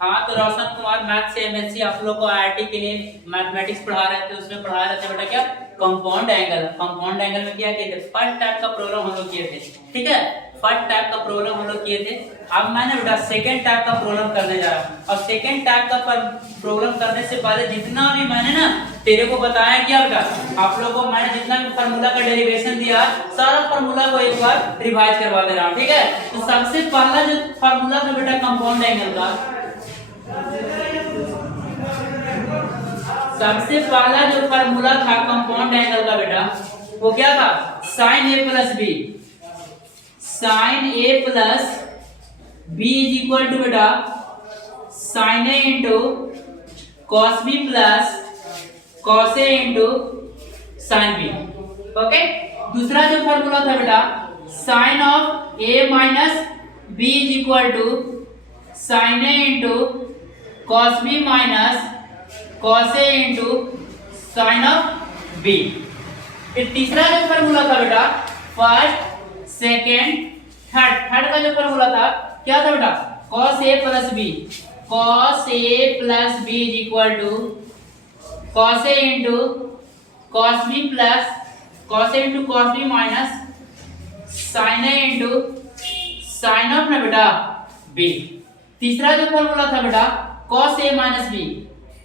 हाँ तो रोशन कुमार मैथ से एमएससी आप लोग को आईआईटी के लिए मैथमेटिक्स पढ़ा रहे थे, उसमें पढ़ा रहे थे बेटा क्या कंपाउंड एंगल। कंपाउंड एंगल में क्या किए थे, फर्स्ट टाइप का प्रॉब्लम हम लोग किए थे, ठीक है, फर्स्ट टाइप का प्रॉब्लम हम लोग किए थे। अब मैंने बेटा सेकंड टाइप का प्रॉब्लम करने जा रहा हूँ। और सेकंड टाइप का प्रॉब्लम करने से पहले जितना भी मैंने ना तेरे को बताया क्या बेटा, आप लोगों को मैंने जितना भी फार्मूला का डेरिवेशन दिया सारा फार्मूला को एक बार रिवाइज करवा दे रहा हूँ, ठीक है। तो सबसे पहला जो फार्मूला था बेटा कंपाउंड एंगल का, सबसे पहला जो फार्मूला था कंपाउंड एंगल का बेटा वो क्या था, sine A plus B. Sine A plus B is equal to बेटा sine A into cos B plus cos A into sine B. Okay, दूसरा जो फार्मूला था बेटा sine of A minus B is equal to sine A into cos B minus cos A into sine of B. फिर तीसरा जो formula था बेटा first second third, third का जो फार्मूला था क्या था बेटा cos A plus B. Cos A plus B is equal to cos A into cos B plus cos A into cos B minus sine A into sine of ना बेटा B. तीसरा जो फार्मूला था बेटा cos A minus B.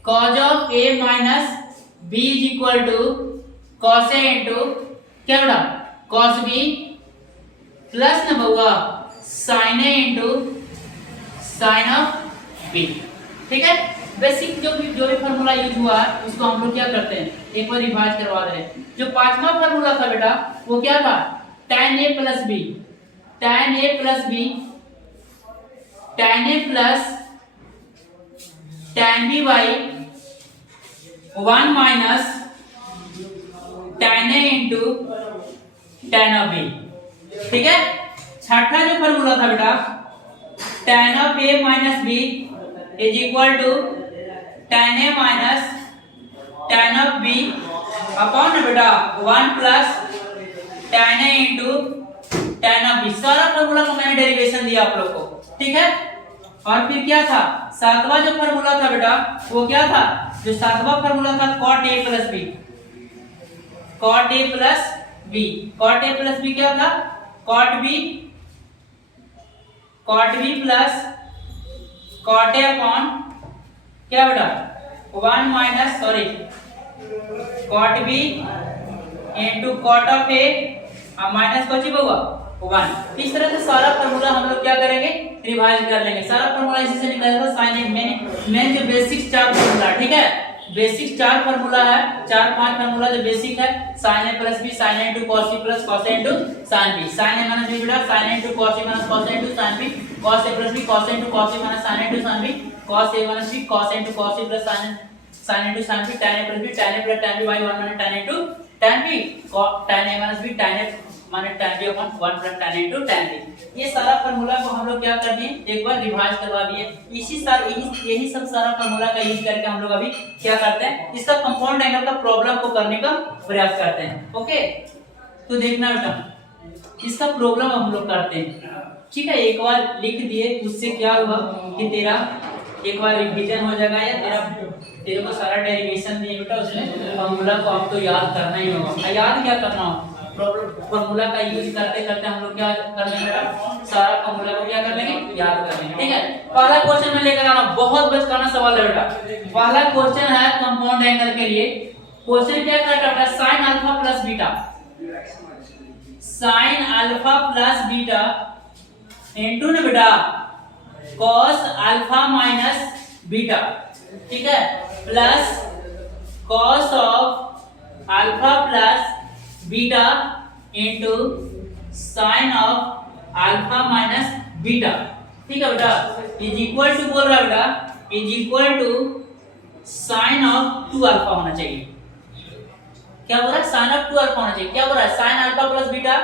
Cos of A minus B is equal to cos A into क्या बेटा cos B plus ना बउआ sine A into sine of B, ठीक है। बेसिक जो भी फार्मूला यूज हुआ है उसको हम लोग क्या करते हैं एक बार रिवाइज करवा रहे हैं। जो पांचवा फार्मूला था बेटा वो क्या था tan a plus B. tan a plus B, tan a plus tan b by 1 minus tan a into tan of b, ठीक है। छठा जो फार्मूला था बेटा tan of a minus b is equal to tan a minus tan of b upon बेटा 1 plus tan a into tan of b। सारा formula का मैंने डेरिवेशन दिया आप लोग को, ठीक है। और फिर क्या था सातवां जो फार्मूला था बेटा वो क्या था, जो सातवां फार्मूला था cot a plus b। cot a plus b, cot a plus b क्या था cot b plus cot a upon क्या बेटा 1 minus sorry cot b into cot of a minus Kochi होगा 1। इस तरह से सारा फार्मूला हम लोग क्या करेंगे रिवाइज कर लेंगे। सारा फार्मूला इसी से निकला था साइन ए मेन जो बेसिक चार फार्मूला, ठीक है। बेसिक चार फार्मूला है, चार पांच फार्मूला जो बेसिक है sine A plus B, sine A into cos B plus cos A into sine B, sine A minus B बेटा sine A into cos A minus cos A into sine B, cos A plus B cos A into cos A minus sine A into sine B, cos A minus B cos A into cos A plus sine into sine B, tan A plus B tan A plus tan B by 1 minus tan A into tan B, tan A minus B tan A माने tan b upon 1 plus tan a into tan b। ये सारा formula को हम लोग क्या कर दिए एक बार रिवाइज करवा दिए। यही सब सारा फार्मूला का यूज करके हम लोग अभी क्या करते हैं इसका कंपाउंड एंगल का प्रॉब्लम को करने का प्रयास करते हैं। ओके, तो देखना बेटा इसका प्रॉब्लम हम लोग करते हैं, ठीक है। एक बार लिख दिए उससे क्या हुआ कि तेरा एक बार रिवीजन हो जाएगा या तेरे को सारा डेरिवेशन दिए बेटा उसमें फार्मूला को आपको याद करना ही होगा। याद क्या करना हो फॉर्मूला का यूज करते करते हम लोग क्या कर लेंगे सारा फॉर्मूला को क्या कर लेंगे याद कर लेंगे, ठीक है। पहला क्वेश्चन में लेकर आना बहुत बचकाना सवाल है बेटा। पहला क्वेश्चन है कंपाउंड एंगल के लिए। क्वेश्चन क्या करता है sine alpha plus beta, sign alpha plus beta into ना बेटा कॉस अल्फा माइनस बीटा, ठीक है, plus cos of alpha plus beta into sine of alpha minus beta, ठीक है बेटा, इज इक्वल टू बोल रहा है बेटा is equal to sine of 2 alpha होना चाहिए। क्या बोल रहा है साइन ऑफ 2 अल्फा होना चाहिए। क्या बोल रहा है sine alpha plus beta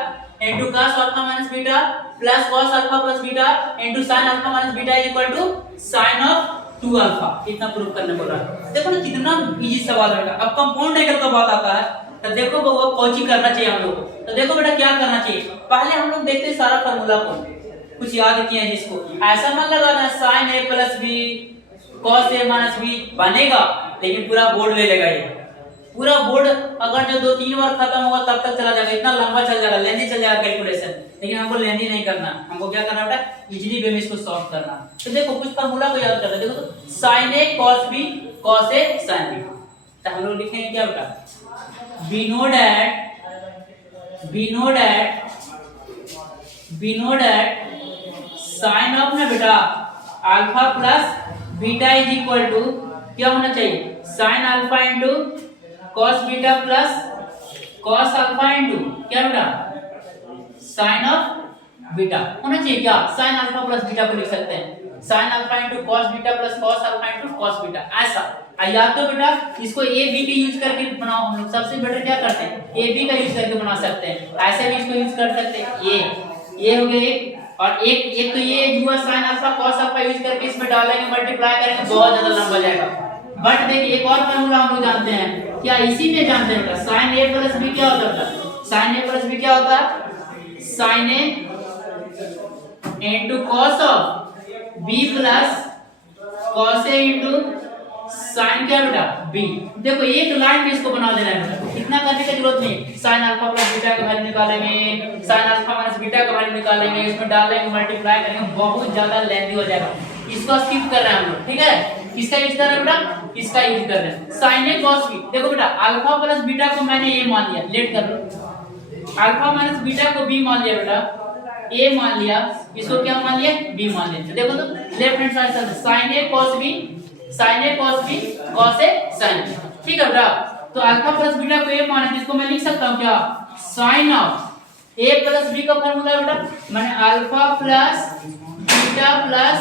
into cos alpha minus beta plus cos alpha plus beta into sine alpha minus beta is equal to sine of 2 alpha. इतना प्रूव करने बोल रहा है। देखो ना कितना इजी सवाल है। अब कंपाउंड एंगल का बात आता है तो देखो वो कोची करना चाहिए हम लोग को। तो देखो बेटा क्या करना चाहिए, पहले हम लोग देखते हैं सारा फार्मूला को कुछ याद किए हैं जिसको ऐसा मत लगाना sign sign A plus B cos A minus B बनेगा, लेकिन पूरा बोर्ड ले लेगा ये। पूरा बोर्ड अगर जो 2-3 बार खत्म होगा तब तक चला जाएगा, इतना लंबा चल जाएगा, लेंदी चल जाएगा कैलकुलेशन। लेकिन हमको लेंदी नहीं करना, हमको क्या करना बेटा, इजीली वे में इसको सॉल्व करना। तो देखो कुछ फार्मूला को याद कर ले। देखो तो sin a cos b cos a sin b, तो हम लोग लिखेंगे क्या बेटा, we know that sin of ना बेटा alpha plus beta is equal to क्या होना चाहिए, sin alpha into cos beta plus cos alpha into क्या बेटा sin ऑफ बीटा होना चाहिए। क्या sin अल्फा प्लस बीटा को लिख सकते हैं sin alpha into cos beta plus cos alpha into cos beta, ऐसा। या तो बेटा इसको a b के यूज करके बनाओ, हम लोग सबसे बेटर क्या करते हैं a b का यूज करके बना सकते हैं, ऐसे भी इसको यूज कर सकते हैं। ये हो गया एक, और एक तो ये हुआ sin alpha cos alpha use करके इसमें डालेंगे, मल्टीप्लाई करेंगे, बहुत ज्यादा लंबा जाएगा। बट देखिए एक और फार्मूला हम लोग जानते हैं, क्या इसी में जानते हैं बेटा, sin a प्लस b क्या होता है, sin a प्लस b क्या होता है, sin a into cos of b plus cos a into sin क्या बेटा b। देखो एक लाइन में इसको बना देना है बेटा, इतना करने की जरूरत नहीं। sin अल्फा प्लस बीटा का वैल्यू निकालेंगे, sin अल्फा माइनस बीटा का वैल्यू निकालेंगे, इसमें डालेंगे, मल्टीप्लाई करेंगे, बहुत ज्यादा लेंथी हो जाएगा। इसको स्किप कर रहे हैं हम लोग, ठीक है। किसका यूज कर रहे हैं बेटा, इसका यूज कर रहे हैं sin a cos b। देखो बेटा अल्फा प्लस बीटा को मैंने a मान लिया, लेट कर लो, अल्फा माइनस बीटा को b मान लिया बेटा, a मान लिया, इसको क्या मान लिया, b मान लिया। देखो तो लेफ्ट हैंड साइड से sin a cos b sin a cos b cos a sin b, ठीक है बेटा। तो अल्फा प्लस बीटा को a माना, इसको मैं लिख सकता हूं क्या, sin of a plus b का फार्मूला बेटा मैंने alpha plus beta plus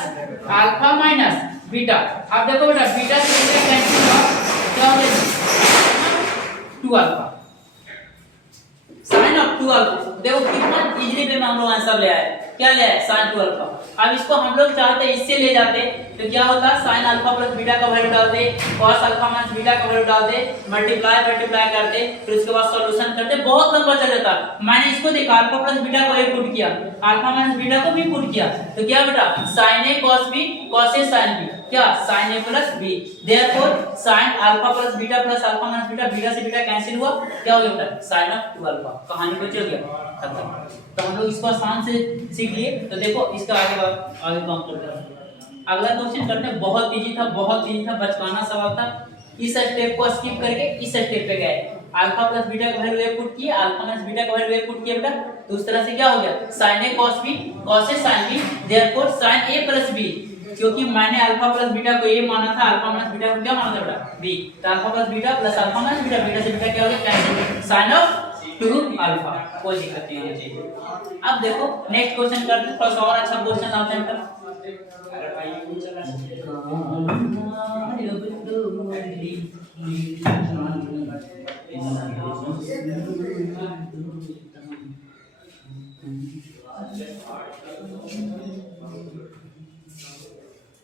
alpha minus beta. अब देखो बेटा बीटा से बीटा कैंसिल हुआ, क्या हो गया 2 अल्फा sin ऑफ 2 अल्फा। देखो कितना इजीली वे में हम लोग आंसर ले आए, क्या ले आए sin 2 अल्फा। अब इसको हम लोग चाहते इससे ले जाते तो क्या होता, sin अल्फा प्लस बीटा का वैल्यू डालते, cos अल्फा माइनस बीटा का वैल्यू डालते, मल्टीप्लाई करते, फिर उसके बाद सॉल्यूशन करते, बहुत लंबा चल जाता। मैंने इसको देखा अल्फा प्लस बीटा को एक पुट किया, अल्फा माइनस बीटा को भी पुट किया, तो क्या बेटा sin a cos b cos a sin b, क्या sin a plus b। Therefore sin alpha plus beta plus alpha minus beta, beta से बीटा कैंसिल हुआ, क्या हो गया बेटा sin ऑफ 2 अल्फा। कहानी बच गया खत्म। तो हम लोग इसको आसान से सीख लिए। तो देखो इसका आगे काम करते हैं। अगला क्वेश्चन करते हैं, बहुत इजी था, बचकाना सवाल था। इस स्टेप को स्किप करके इस स्टेप पे गए, अल्फा प्लस बीटा का वैल्यू ए पुट किया, अल्फा माइनस बीटा का वैल्यू ए पुट किया बेटा, तो उस तरह से क्या हो गया sin a cos b cos a sin b, therefore sin a plus b, क्योंकि मैंने अल्फा प्लस बीटा को a माना था, अल्फा माइनस बीटा को क्या माना था बेटा b, तो alpha plus beta plus alpha minus beta, beta से बीटा क्या हो गया कैंसिल, sin ऑफ 2 अल्फा, कोई दिक्कत नहीं होनी चाहिए। अब देखो नेक्स्ट क्वेश्चन करते हैं, थोड़ा सा और अच्छा क्वेश्चन लाते हैं बेटा।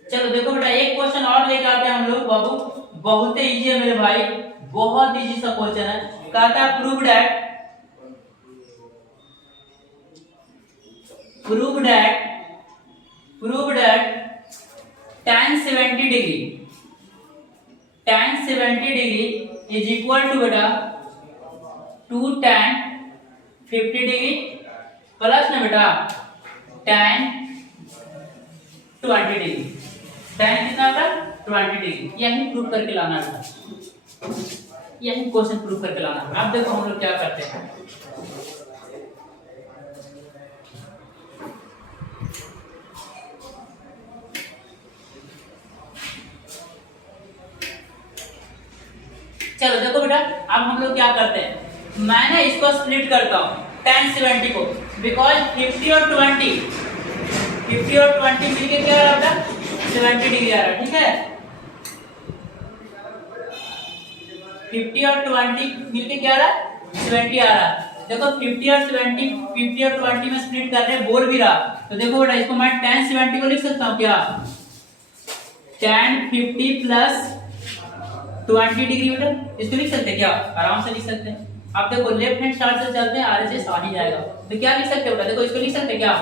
चलो देखो बेटा एक क्वेश्चन और लेके आते हैं हम लोग बाबू, बहुत ही इजी है मेरे भाई, बहुत इजी सा क्वेश्चन है। कहता है prove that tan 70 degree is equal to बेटा 2 tan 50 डिग्री प्लस ना बेटा tan 20 डिग्री। tan कितना बेटा 20 डिग्री, यही प्रूव करके लाना है, यही क्वेश्चन प्रूव करके लाना है। अब देखो हम लोग क्या करते हैं, चलो देखो बेटा अब हम लोग क्या करते हैं, मैं ना इसको स्प्लिट करता हूँ tan 70 को, बिकॉज 50 और 20 मिलके क्या आ रहा है 70 डिग्री आ रहा है, ठीक है। 50 और 20 मिलके क्या आ रहा है 70 आ रहा है। देखो 50 और 20 में स्प्लिट कर रहे हैं, बोल भी रहा, तो देखो बेटा इसको मैं tan 70 को लिख सकता हूँ क्या, tan 50 प्लस 20 डिग्री बेटा, इसको लिख सकते हैं क्या, आराम से लिख सकते हैं। अब देखो लेफ्ट हैंड साइड से चलते हैं, आर से आ ही जाएगा, तो क्या लिख सकते हो बेटा, देखो इसको लिख सकते हैं क्या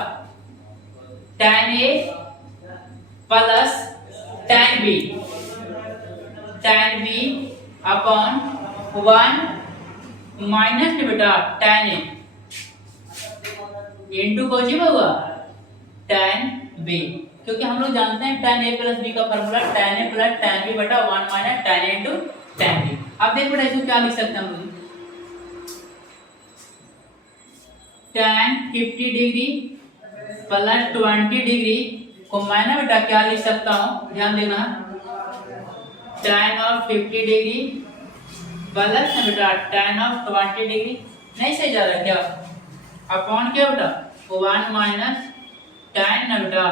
tan a plus tan b, tan b upon 1 minus में बेटा tan a इंटू को जी होगा tan b, क्योंकि हम लोग जानते हैं tan a प्लस b का formula tan a plus tan b बटा 1 minus tan a into tan b। अब देखो बेटा इसको क्या लिख सकते हैं हम लोग, tan 50 डिग्री प्लस 20 डिग्री को मैं ना बेटा क्या लिख सकता हूँ, ध्यान देना, tan ऑफ 50 डिग्री प्लस ना बेटा tan ऑफ 20 डिग्री, नहीं सही जा रहा क्या, अपॉन क्या बेटा 1 माइनस tan ना बेटा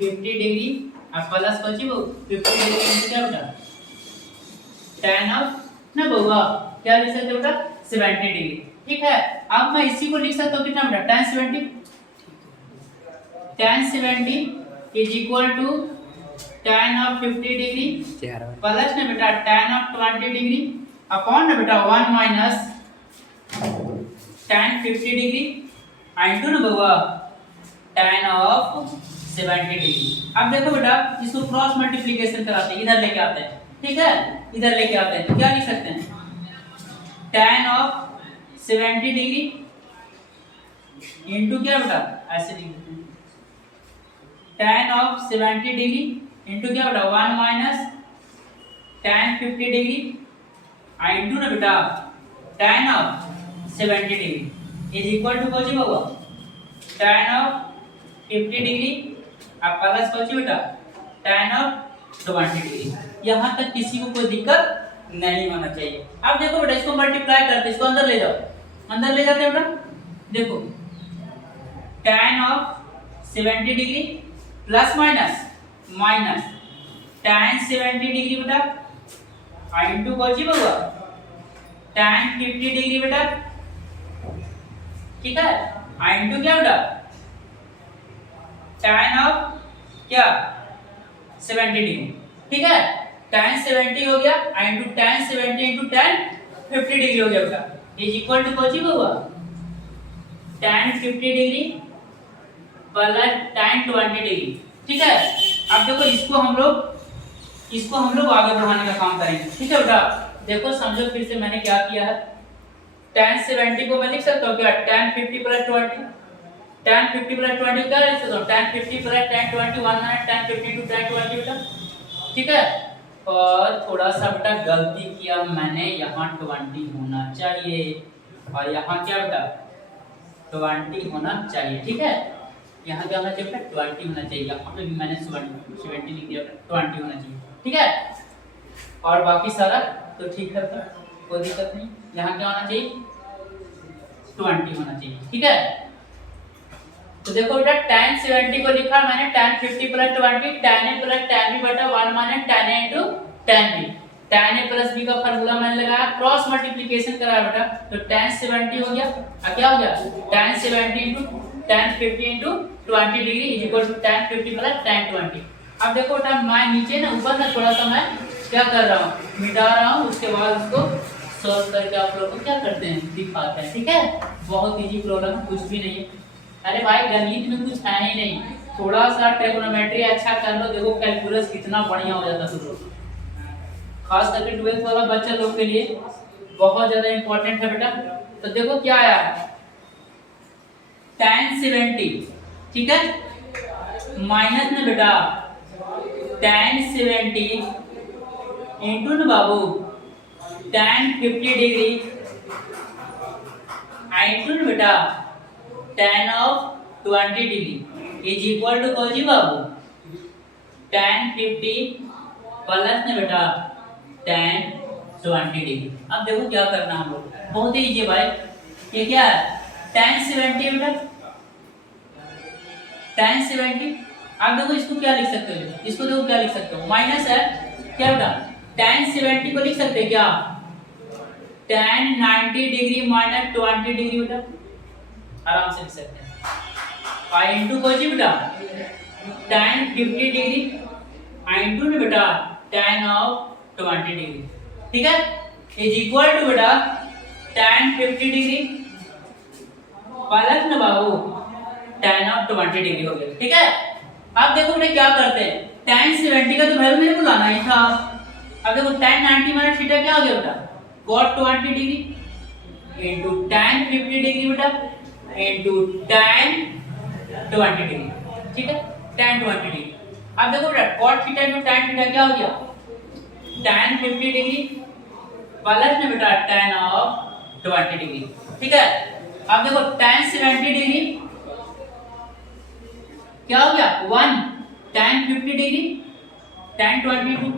50 डिग्री और प्लस को जी वो 50 डिग्री इंटू क्या बेटा tan ऑफ ना होगा क्या लिख सकते बेटा 70 डिग्री। ठीक है, अब मैं इसी को लिख सकता हूँ कितना बेटा tan 70 is equal to tan of 50 degree plus ना बेटा tan ऑफ 20 डिग्री अपॉन ना बेटा 1 माइनस tan 50 डिग्री इंटू ना होगा tan ऑफ 70 डिग्री। अब देखो बेटा इसको क्रॉस मल्टीप्लिकेशन कराते हैं, इधर लेके आते हैं, ठीक है, इधर लेके आते हैं, तो क्या लिख सकते हैं tan ऑफ 70 डिग्री इंटू क्या बेटा ऐसे लिख देते हैं tan ऑफ 70 डिग्री इंटू क्या बेटा 1 माइनस tan 50 डिग्री इंटू ना बेटा tan of 70 degree is equal to कौन सी होगा tan ऑफ 50 डिग्री और प्लस कौन सी बेटा tan ऑफ 20 डिग्री। यहाँ तक किसी को कोई दिक्कत नहीं होना चाहिए। अब देखो बेटा इसको मल्टीप्लाई करते हैं, इसको अंदर ले जाओ, अंदर ले जाते हैं बेटा, देखो tan of 70 degree plus minus minus tan 70 degree बेटा इंटू कौन सी होगा tan 50 डिग्री बेटा, ठीक है, इंटू क्या बेटा tan ऑफ क्या 70 डिग्री, ठीक है, tan 70 हो गया into tan 70 into tan 50 degree हो गया बेटा, इज इक्वल टू कौन सी होगा tan 50 degree plus tan 20 degree. ठीक है, अब देखो इसको हम लोग आगे बढ़ाने का काम करेंगे। ठीक है बेटा, देखो समझो फिर से मैंने क्या किया है, tan 70 को मैं लिख सकता हूँ क्या tan 50 प्लस 20, tan 50 प्लस 20 क्या लिख सकता हूँ tan 50 plus tan 20 1 minus tan 50 to tan 20 बेटा, ठीक है, और थोड़ा सा बेटा गलती किया मैंने, यहाँ 20 होना चाहिए और यहाँ क्या बेटा 20 होना चाहिए। ठीक है, यहाँ क्या होना चाहिए बेटा 20 होना चाहिए, यहाँ पे भी मैंने 70 लिख दिया, 20 होना चाहिए। ठीक है, और बाकी सारा तो ठीक है, कोई दिक्कत नहीं, यहाँ क्या होना चाहिए 20 होना चाहिए। ठीक है, तो देखो बेटा tan 70 को लिखा मैंने tan 50 plus 20 tan a plus tan b बटा 1 minus tan a into tan b, tan a plus b का फार्मूला मैंने लगाया, क्रॉस मल्टीप्लिकेशन कराया बेटा, तो tan 70 हो गया और क्या हो गया tan 70 into tan 50 into 20 degree is equal to tan 50 plus tan 20। अब देखो बेटा मैं नीचे ना ऊपर ना थोड़ा सा मैं क्या कर रहा हूँ, मिटा रहा हूँ, उसके बाद उसको सॉल्व करके आप लोगों को क्या करते हैं दिखाते हैं। ठीक है, बहुत इजी प्रॉब्लम, कुछ भी नहीं है। अरे भाई गणित में कुछ है ही नहीं, थोड़ा सा ट्रिग्नोमेट्री अच्छा कर लो, देखो कैलकुलस कितना बढ़िया हो जाता है, खास करके 12th वाला बच्चा लोग के लिए बहुत ज्यादा इंपॉर्टेंट है बेटा। तो देखो क्या आया tan 70, ठीक है, माइनस में बेटा tan 70 इंटू न बाबू tan 50 डिग्री इंटू न बेटा tan of 20 degree is equal to कौन जी बाबू tan 50 प्लस ने बेटा tan 20 डिग्री। अब देखो क्या करना हम लोग, बहुत ही इजी भाई, ये क्या है tan 70 बेटा tan 70। अब देखो इसको क्या लिख सकते हो, इसको देखो क्या लिख सकते हो, माइनस है क्या बेटा tan 70 को लिख सकते हैं क्या tan 90 डिग्री माइनस 20 डिग्री बेटा, आराम से लिख सकते हैं, आई इंटू को जी बेटा tan 50 डिग्री इंटू ने बेटा tan ऑफ 20 डिग्री, ठीक है, इज इक्वल टू बेटा tan 50 डिग्री प्लस ना बाबू tan ऑफ 20 डिग्री हो गया। ठीक है, अब देखो बेटा क्या करते हैं, tan 70 का तो वैल्यू मेरे को लाना ही था। अब देखो tan 90 माइनस थीटा क्या हो गया बेटा, cot 20 degree into tan 50 degree बेटा इनटू tan 20 डिग्री, ठीक है, tan 20 डिग्री। अब देखो बेटा cot theta into tan theta क्या हो गया, tan 50 डिग्री प्लस में बेटा tan ऑफ 20 डिग्री, ठीक है। अब देखो tan 70 डिग्री क्या हो गया 1, tan 50 degree tan 20 to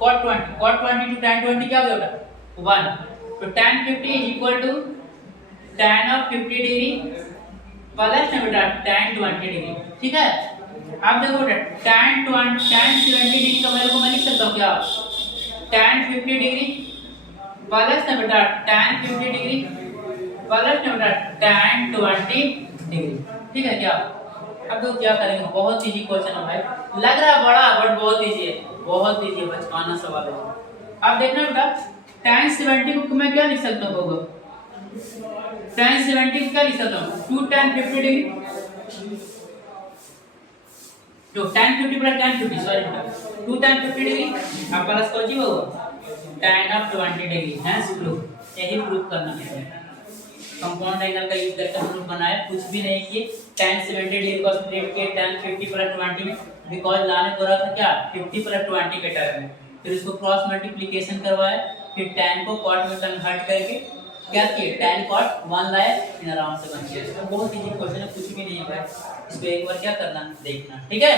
cot 20 to tan 20 क्या हो गया बेटा 1, तो tan 50 is equal to tan of 50 degree plus में बेटा tan 20 डिग्री, ठीक है। अब देखो बेटा tan 70 डिग्री का वैल्यू को मैं लिख सकता हूं क्या, tan 50 डिग्री प्लस में बेटा tan 50 डिग्री प्लस में बेटा tan 20 डिग्री, ठीक है क्या। अब तो क्या करेंगे, बहुत इजी क्वेश्चन है भाई, लग रहा है बड़ा बट बहुत इजी है, बहुत इजी है, बचकाना सवाल है। अब देखना बेटा tan 70 को मैं क्या लिख सकता हूँ, tan 70 को क्या लिख सकता हूँ 2 tan 50 डिग्री, तो tan 50 प्लस tan 50 सॉरी बेटा 2 tan 50 डिग्री अब प्लस को जी होगा tan of 20 degree, hence proof, यही प्रूफ करना है। कंपाउंड एंगल का यूज करके हम लोग बनाए, कुछ भी नहीं किए, tan 70 डिग्री को स्प्लिट किए tan 50 प्लस 20 में, बिकॉज़ लाने को रहा था क्या 50 प्लस 20 के टर्म में, फिर इसको क्रॉस मल्टीप्लिकेशन करवाए, फिर tan को cot में कन्वर्ट करके क्या किए tan cot 1 लाए, फिर आराम से बन गया। तो बहुत इजी क्वेश्चन है, कुछ भी नहीं है भाई, इसको एक बार क्या करना देखना, ठीक है।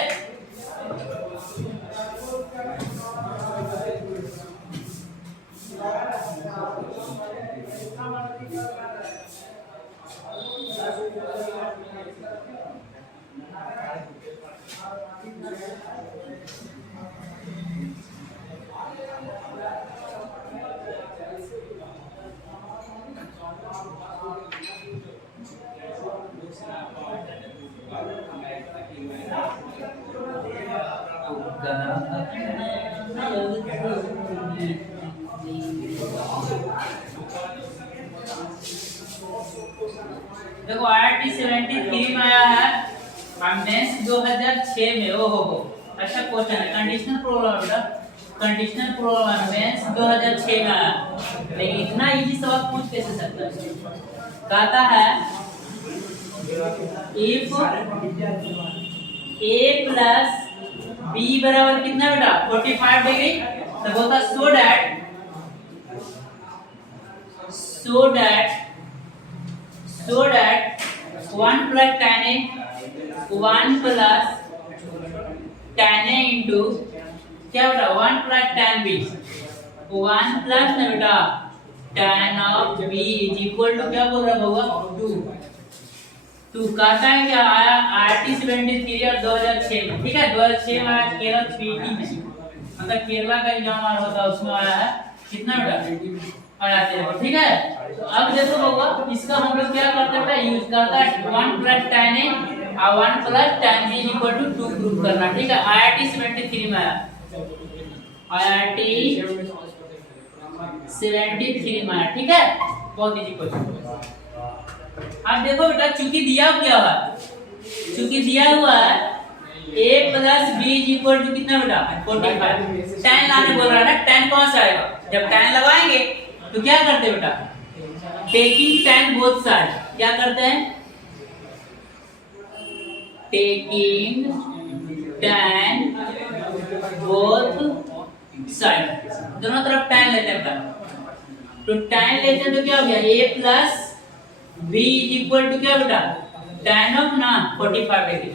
देखो IIT 73 में आया है, मेंस 2006 में, ओ हो अच्छा क्वेश्चन है, कंडीशनल प्रॉब्लम बेटा, कंडीशनल प्रॉब्लम मेंस 2006 में आया, लेकिन इतना इजी सवाल पूछ कैसे सकता है। कहता है इफ a प्लस b बराबर कितना बेटा 45 डिग्री, तब होता so that 1 plus tan a 1 plus tan a into क्या बेटा 1 प्लस tan b 1 प्लस ना बेटा tan of b is equal to क्या बोल रहा होगा 2 कहता है क्या आया IIT 73 और 2006 में, ठीक है 2006 में आया केरल सीटी में, मतलब केरला का एग्जाम आ रहा था उसमें आया है, कितना बेटा आया थे, ठीक है। अब देखो होगा इसका हम लोग क्या करते हैं यूज करता है 1 प्लस tan a और 1 plus tan b equal to 2 prove करना, ठीक है। IIT 73 में आया, IIT 73 में आया, ठीक है, बहुत इजी क्वेश्चन। अब देखो बेटा चूंकि दिया क्या है, चूंकि दिया हुआ है a plus b is equal to कितना बेटा 45, tan लाने बोल रहा है ना, tan कौन सा आएगा, जब tan लगाएंगे तो क्या करते बेटा टेकिंग tan बोथ साइड, क्या करते हैं टेकिंग tan बोथ साइड, दोनों तरफ tan लेते हैं बेटा, तो tan लेते हैं तो क्या हो गया a plus b is equal to क्या बेटा tan ऑफ ना 45 डिग्री,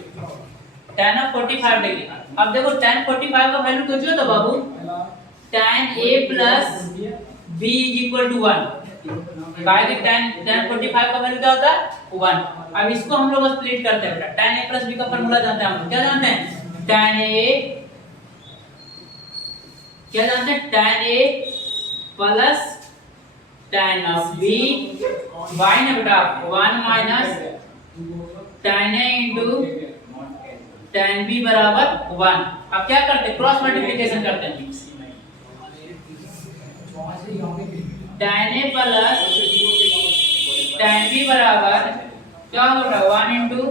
tan ऑफ 45 डिग्री। अब देखो tan 45 का वैल्यू कुछ हो तो बाबू tan a plus b is equal to 1, कहा कि tan 45 का वैल्यू क्या होता है 1। अब इसको हम लोग स्प्लिट करते हैं बेटा, tan a प्लस b का फार्मूला जानते हैं हम लोग, क्या जानते हैं tan a, क्या जानते हैं tan a plus tan of b by ना बेटा 1 minus tan a into tan b बराबर 1। अब क्या करते हैं क्रॉस मल्टीप्लिकेशन करते हैं, tan a plus tan b बराबर क्या होगा 1 into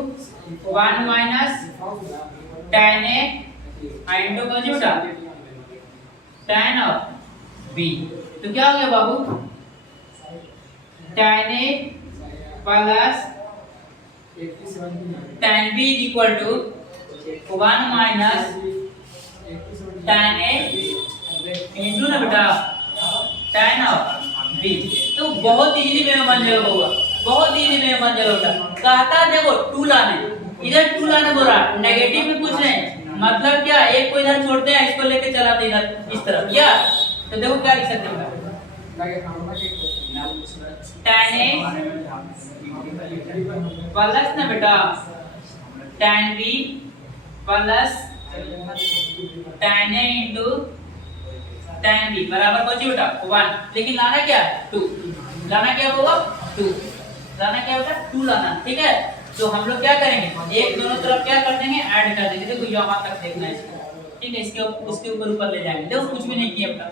1 minus tan a I into कौन सी बेटा tan ऑफ b। तो क्या हो गया बाबू tan a plus tan b is equal to 1 minus tan a into ना बेटा tan ऑफ b। तो बहुत इजीली में बन जाएगा बाबू, बहुत इजी में बन जाएगा बेटा। कहता देखो 2 लाने, इधर 2 लाने बोल रहा, नेगेटिव में कुछ नहीं, मतलब क्या एक को इधर छोड़ते हैं, इसको लेके चलाते हैं इधर इस तरफ या। तो देखो क्या लिख सकते हैं tan a प्लस ना बेटा tan b plus tan a into tan b बराबर कौन सी बेटा 1। लेकिन लाना क्या 2, लाना क्या होगा 2, लाना क्या बेटा 2 लाना, ठीक है। तो हम लोग क्या करेंगे, एक दोनों तरफ क्या कर देंगे ऐड कर देंगे। देखो यहाँ तक देखना है इसको, ठीक है, इसके ऊपर ले जाएंगे। देखो कुछ भी नहीं किया बेटा,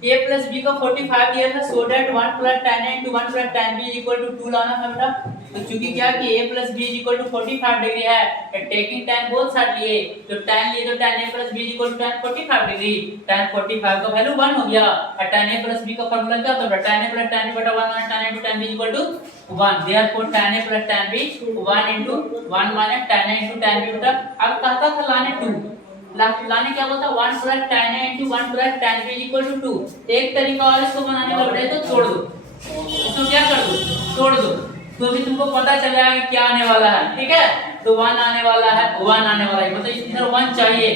a प्लस b का 45 दिया था, so that 1 plus tan a into 1 plus tan b is equal to 2 लाना था बेटा। तो चूंकि क्या कि a plus b is equal to 45 degree है, टेकिंग tan बोथ साइड लिए, तो tan लिए तो tan a plus b is equal to tan 45 degree, tan 45 का वैल्यू 1 हो गया। और tan a प्लस b का फार्मूला क्या होता है, tan a plus tan b बटा 1 minus tan a into tan b is equal to 1। Therefore tan a plus tan b 1 into 1 minus tan a into tan b बेटा। अब कहता था लाने 2, लाने क्या बोलता 1 plus tan a into 1 plus tan b equal to 2। एक तरीका और इसको बनाने का बेटा, तो छोड़ दो, इसको क्या कर दो छोड़ दो, तो भी तुमको पता चल जाएगा कि क्या आने वाला है, ठीक है। तो 1 आने वाला है, 1 आने वाला है, मतलब इधर 1 चाहिए,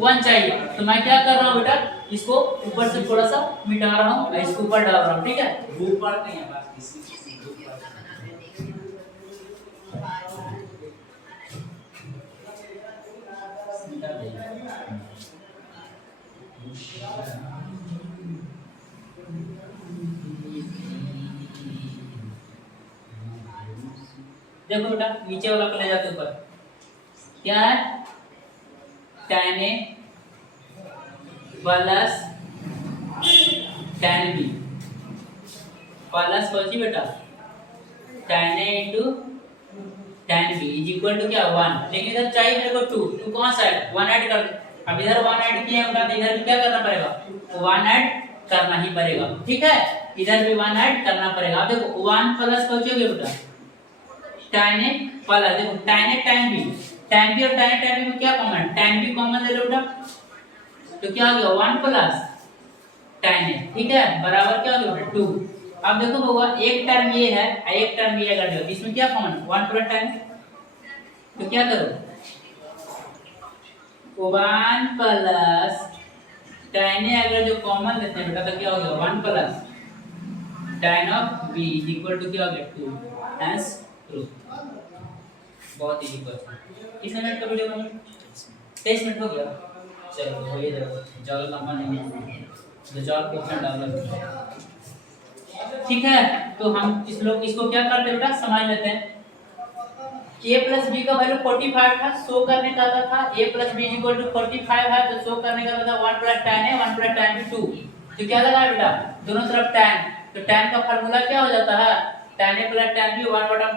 1 चाहिए। तो मैं क्या कर रहा हूँ बेटा, इसको ऊपर से थोड़ा सा मिटा रहा हूँ, इसको ऊपर डाल रहा हूँ, ठीक है। ग्रुप पढ़ते हैं बस किसी ग्रुप पढ़ते देखो बेटा नीचे वाला को ले जाते ऊपर, क्या है tan a plus tan b plus कौन सी बेटा tan a into tan b is equal to क्या 1। लेकिन इधर चाहिए मेरे को 2 कौन सा है 1 ऐड कर। अब इधर 1 ऐड किया है तो इधर भी क्या करना पड़ेगा 1 ऐड करना ही पड़ेगा, ठीक है। इधर भी 1 ऐड करना पड़ेगा। अब देखो 1 प्लस कौन सी हो गया बेटा tan a प्लस, देखो tan a tan b, tan b और tan a tan b में क्या कॉमन है, tan b कॉमन ले लो बेटा, तो क्या हो गया 1 प्लस tan a, ठीक है, बराबर क्या हो गया 2। अब देखो बाबा एक टर्म ये है, एक टर्म ये कर दो, इसमें क्या कॉमन 1 प्लस tan, तो क्या करो 1 प्लस tan a अगर जो कॉमन लेते हैं बेटा तो क्या हो गया 1 plus tan of b is equal to क्या हो गया 2। Hence proof. बहुत इजी क्वेश्चन। कितने मिनट का वीडियो बना 23 मिनट हो गया। चलो हो ये ज्यादा लंबा नहीं है, तो 4 क्वेश्चन डाल, ठीक है। तो हम इसको क्या करते बेटा समझ लेते हैं। a प्लस b का वैल्यू 45 था, शो करने का था a plus b equal to 45 है, तो शो करने का था 1 plus tan a 1 plus tan b 2। तो क्या लगा बेटा दोनों तरफ tan, तो tan का फार्मूला क्या हो जाता है tan a plus tan b 1 बटा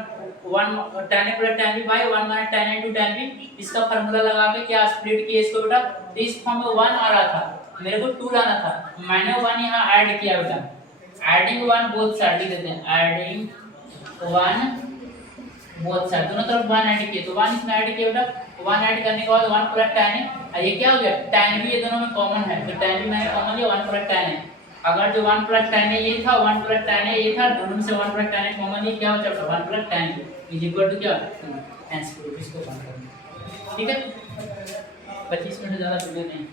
1 tan a plus tan b by 1 minus tan a into tan b। इसका फार्मूला लगा के क्या स्प्लिट किया इसको बेटा, तो इस फॉर्म में 1 आ रहा था, मेरे को 2 लाना था, मैंने 1 यहाँ ऐड किया बेटा, एडिंग 1 बोथ साइड लिख देते हैं, एडिंग 1 बोथ साइड, दोनों तरफ 1 ऐड किए, तो 1 इसमें ऐड किया बेटा, 1 ऐड करने के बाद 1 प्लस tan a, ये क्या हो गया tan b, ये दोनों में कॉमन है, तो tan b मैंने कॉमन लिया 1 प्लस tan a। अगर जो 1 प्लस tan a ये था, 1 प्लस tan a ये था, दोनों में से 1 प्लस tan a कॉमन, ये क्या हो जाएगा 1 plus tan b is equal to क्या आंसर। इसको बंद करना, ठीक है। 25 मिनट ज्यादा वीडियो नहीं।